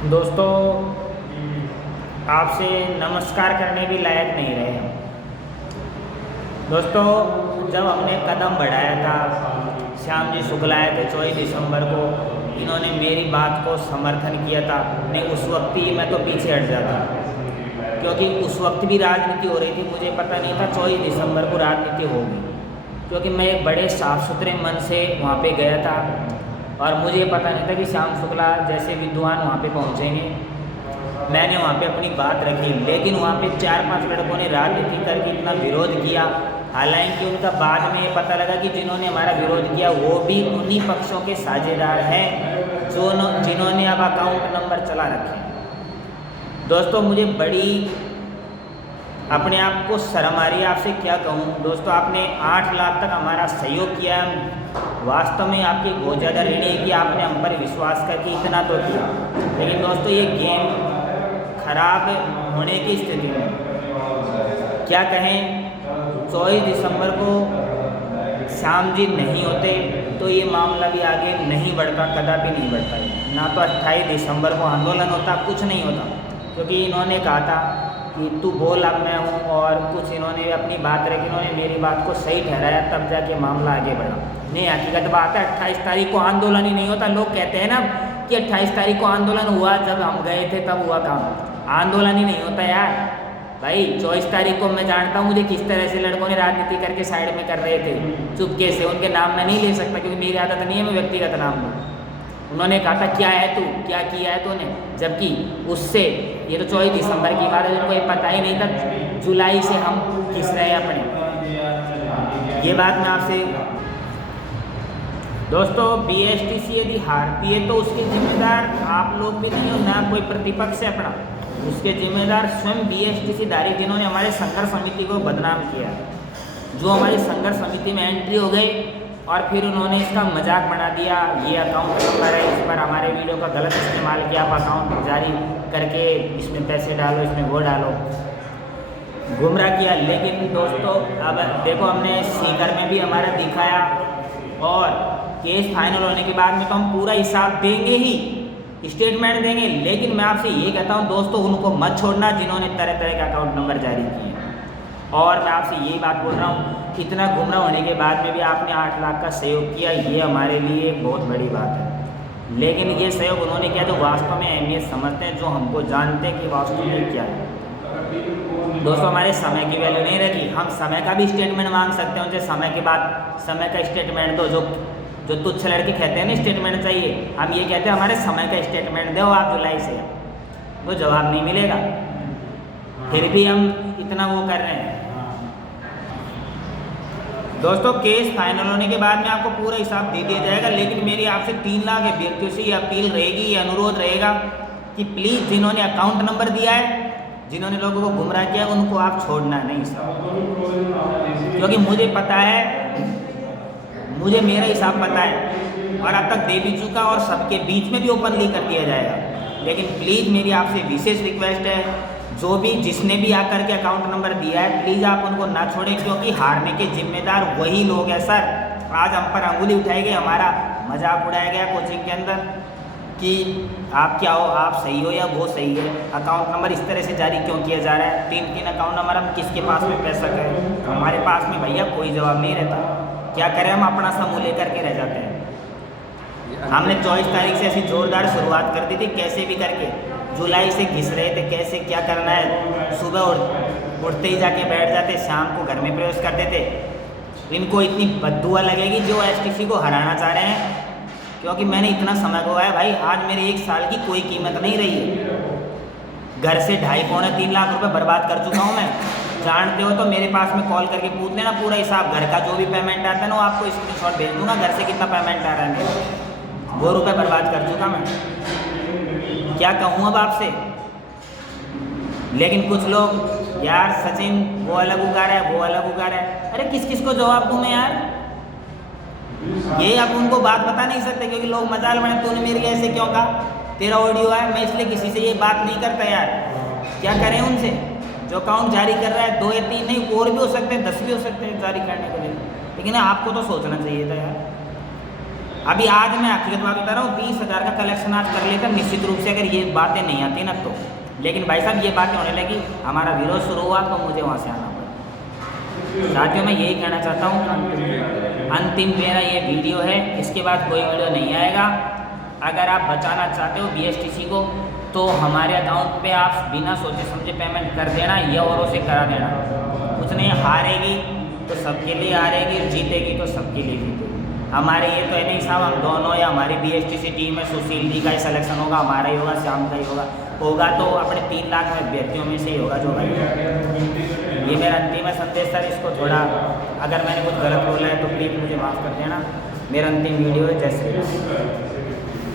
दोस्तों, आपसे नमस्कार करने भी लायक नहीं रहे हम। दोस्तों, जब हमने कदम बढ़ाया था, श्याम जी शुक्ला आए थे 24 दिसंबर को, इन्होंने मेरी बात को समर्थन किया था। नहीं, उस वक्त ही मैं तो पीछे हट जाता, क्योंकि उस वक्त भी राजनीति हो रही थी। मुझे पता नहीं था 24 दिसंबर को राजनीति होगी, क्योंकि मैं एक बड़े साफ सुथरे मन से वहाँ पे गया था और मुझे पता नहीं था कि श्याम शुक्ला जैसे विद्वान वहाँ पे पहुँचेंगे। मैंने वहाँ पे अपनी बात रखी, लेकिन वहाँ पे 4-5 लड़कों ने राजनीति करके इतना विरोध किया। हालांकि उनका बाद में ये पता लगा कि जिन्होंने हमारा विरोध किया वो भी उन्हीं पक्षों के साझेदार हैं जिन्होंने अब अकाउंट नंबर चला रखे हैं। दोस्तों, मुझे बड़ी अपने आप को शर्म आ रही है, आपसे क्या कहूँ। दोस्तों, आपने 8 लाख तक हमारा सहयोग किया। वास्तव में आपकी बहुत ज़्यादा ऋणी है कि आपने हम पर विश्वास करके इतना तो किया। लेकिन दोस्तों, ये गेम खराब होने की स्थिति में क्या कहें। 24 दिसंबर को श्याम जी नहीं होते तो ये मामला भी आगे नहीं बढ़ता, कदापि नहीं बढ़ता। ना तो 28 दिसंबर को आंदोलन होता, कुछ नहीं होता, क्योंकि इन्होंने कहा था कि तू बोल अब मैं हूँ, और कुछ इन्होंने अपनी बात रखी, इन्होंने मेरी बात को सही ठहराया, तब जाके मामला आगे बढ़ा। नहीं, हकीकत बात है 28 तारीख को आंदोलन ही नहीं होता। लोग कहते हैं ना कि 28 तारीख को आंदोलन हुआ, जब हम गए थे तब हुआ काम। आंदोलन ही नहीं होता यार भाई। 24 तारीख को मैं जानता हूँ मुझे किस तरह से लड़कों ने राजनीति करके साइड में कर रहे थे चुपके से। उनके नाम मैं नहीं ले सकता, क्योंकि मेरी आदत नहीं है मैं व्यक्तिगत नाम लूँ। उन्होंने कहा था क्या है तू, क्या किया है तूने, जबकि उससे ये तो 24 दिसंबर की बात है, जिनको ये पता ही नहीं था जुलाई से हम घिस रहे हैं अपने। ये बात मैं आपसे दोस्तों, BSTC यदि हारती है तो उसके जिम्मेदार आप लोग भी नहीं हो, ना कोई प्रतिपक्ष है अपना। उसके जिम्मेदार स्वयं BSTC धारी, जिन्होंने हमारे संघर्ष समिति को बदनाम किया, जो हमारी संघर्ष समिति में एंट्री हो गई और फिर उन्होंने इसका मजाक बना दिया। ये अकाउंट नंबर है, इस पर हमारे वीडियो का गलत इस्तेमाल किया, आप अकाउंट जारी करके इसमें पैसे डालो, इसमें वो डालो, गुमराह किया। लेकिन दोस्तों, अब देखो, हमने सीकर में भी हमारा दिखाया, और केस फाइनल होने के बाद में तो हम पूरा हिसाब देंगे ही, स्टेटमेंट देंगे। लेकिन मैं आपसे ये कहता हूँ दोस्तों, उनको मत छोड़ना जिन्होंने तरह तरह के अकाउंट नंबर जारी किए। और मैं आपसे यही बात बोल रहा हूँ, इतना गुमराह होने के बाद में भी आपने 8 लाख का सहयोग किया, ये हमारे लिए बहुत बड़ी बात है। लेकिन ये सहयोग उन्होंने किया जो वास्तव में अहमियत समझते हैं, जो हमको जानते हैं कि वास्तव में क्या है। दोस्तों, हमारे समय की वैल्यू नहीं रखी। हम समय का भी स्टेटमेंट मांग सकते हैं उनसे, समय के बाद समय का स्टेटमेंट दो। जो तुच्छ लड़के कहते हैं ना स्टेटमेंट चाहिए, हम ये कहते हैं हमारे समय का स्टेटमेंट दो आप जुलाई से। वो जवाब नहीं मिलेगा, फिर भी हम इतना वो कर रहे हैं। दोस्तों, केस फाइनल होने के बाद में आपको पूरा हिसाब दे दिया जाएगा। लेकिन मेरी आपसे 3 लाख व्यक्तियों से ये अपील रहेगी, ये अनुरोध रहेगा कि प्लीज़ जिन्होंने अकाउंट नंबर दिया है, जिन्होंने लोगों को गुमराह किया, उनको आप छोड़ना नहीं सर। क्योंकि मुझे पता है, मुझे मेरा हिसाब पता है, और अब तक दे भी चुका, और सबके बीच में भी ओपनली कर दिया जाएगा। लेकिन प्लीज़ मेरी आपसे विशेष रिक्वेस्ट है, जो भी जिसने भी आकर के अकाउंट नंबर दिया है, प्लीज़ आप उनको ना छोड़ें, क्योंकि हारने के जिम्मेदार वही लोग हैं सर। आज हम पर अंगुली उठाई गई, हमारा मजाक उड़ाया गया कोचिंग के अंदर कि आप क्या हो, आप सही हो या वो सही है। अकाउंट नंबर इस तरह से जारी क्यों किया जा रहा है? 3-3 अकाउंट नंबर, हम किसके पास में पैसा करें? हमारे पास में भैया कोई जवाब नहीं रहता, क्या करें, हम अपना समूह लेकर के रह जाते हैं। हमने 24 तारीख से ऐसी जोरदार शुरुआत कर दी थी, कैसे भी करके जुलाई से घिस रहे थे, कैसे क्या करना है। सुबह उठते ही जाके बैठ जाते, शाम को घर में प्रवेश कर देते। इनको इतनी बद्दुआ लगेगी जो STC को हराना चाह रहे हैं, क्योंकि मैंने इतना समय गवाया भाई। आज मेरे 1 साल की कोई कीमत नहीं रही है। घर से 2.5-3 लाख रुपए बर्बाद कर चुका हूँ मैं। जानते हो तो मेरे पास में कॉल करके पूछ लेना पूरा हिसाब, घर का जो भी पेमेंट आता है ना, वो आपको स्क्रीनशॉट भेज दूंगा, घर से कितना पेमेंट आ रहा है मेरा, वो रुपये बर्बाद कर चुका मैं। क्या कहूँ अब आपसे। लेकिन कुछ लोग यार सचिन वो अलग उगा रहा है, वो अलग उगा रहा है। अरे किस किस को जवाब दूँ मैं यार? ये आप उनको बात बता नहीं सकते, क्योंकि लोग मजाल बने, तूने मेरे लिए ऐसे क्यों कहा, तेरा ऑडियो है। मैं इसलिए किसी से ये बात नहीं करता यार। क्या करें उनसे? जो अकाउंट जारी कर रहा है 2 या 3 नहीं, और भी हो सकते हैं, 10 भी हो सकते हैं जारी करने के लिए। लेकिन आपको तो सोचना चाहिए था यार। अभी आज मैं हकीकत बात बता रहा हूँ, 20,000 का कलेक्शन आज कर लेता निश्चित रूप से, अगर ये बातें नहीं आती ना तो। लेकिन भाई साहब ये बातें होने लगी, हमारा विरोध शुरू हुआ तो मुझे वहाँ से आना पड़ा। साथियों मैं यही कहना चाहता हूँ, अंतिम मेरा ये वीडियो है, इसके बाद कोई वीडियो नहीं आएगा। अगर आप बचाना चाहते हो BSTC को तो हमारे अकाउंट पे आप बिना सोचे समझे पेमेंट कर देना, या औरों से करा देना। कुछ नहीं, हारेगी तो सबके लिए हारेगी, जीतेगी तो सबके लिए जीतेगी। हमारे ये तो है नहीं साहब हम दोनों, या हमारी BSTC टीम में सुशील जी का ही सिलेक्शन होगा, हमारा ही होगा, श्याम का ही होगा तो अपने 3 लाख अभ्यर्थियों में से ही होगा जो भाई। ये मेरा अंतिम संदेश सर, इसको थोड़ा अगर मैंने कुछ गलत बोला है तो प्लीज़ मुझे माफ़ कर देना। मेरा अंतिम वीडियो है। जय श्री राम।